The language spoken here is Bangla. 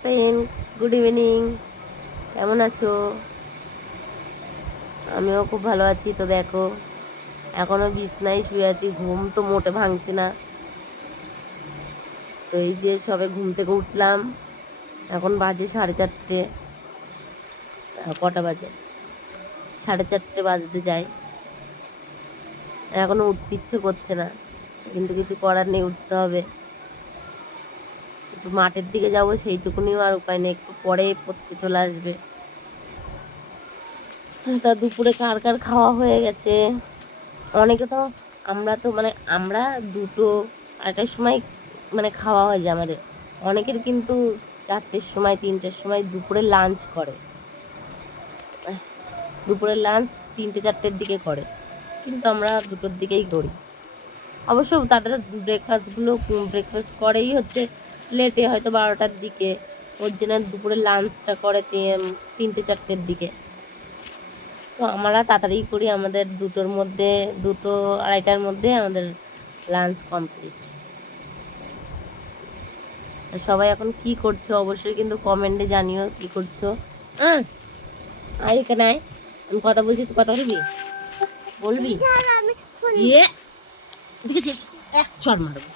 Friend, good evening. কেমন আছো? আমিও খুব ভালো আছি। তো দেখো, এখনো বিছনায় শুয়ে আছি, ঘুম তো মোটে ভাঙছে না। তো এই যে সবে ঘুম থেকে উঠলাম, এখন বাজে 4:30। কটা বাজে? 4:30 বাজতে যায়। এখনো উঠতে ইচ্ছে করছে না, কিন্তু কিছু করার নেই, উঠতে হবে। একটু মাঠের দিকে যাবো, সেইটুকুনিও আর উপায় নেই, একটু পরে পড়তে চলে আসবে। তা দুপুরে কার কার খাওয়া হয়ে গেছে? অনেকে তো, আমরা 2টো 2:30টার সময় খাওয়া হয়ে যায় আমাদের। অনেকের কিন্তু 4টের সময় 3টের সময় দুপুরে লাঞ্চ করে। দুপুরের লাঞ্চ 3টে 4টের দিকে করে, কিন্তু আমরা 2টোর দিকেই করি। অবশ্য তাদের ব্রেকফাস্ট করেই হচ্ছে লেটে, হয়তো 12টার দিকে। ওর জন্য দুপুরের লাঞ্চটা করে 3টে 4টের দিকে। তো আমরা তাড়াতাড়ি করি, আমাদের 2টো 2:30টার মধ্যে আমাদের লাঞ্চ কমপ্লিট। সবাই এখন কি করছো অবশ্যই কিন্তু কমেন্টে জানিও কি করছো। আয় এখানে আয়, আমি কথা বলছি, তুই কথা বলবি? ইয়ে দেখেছিস, এক চড় মারবো।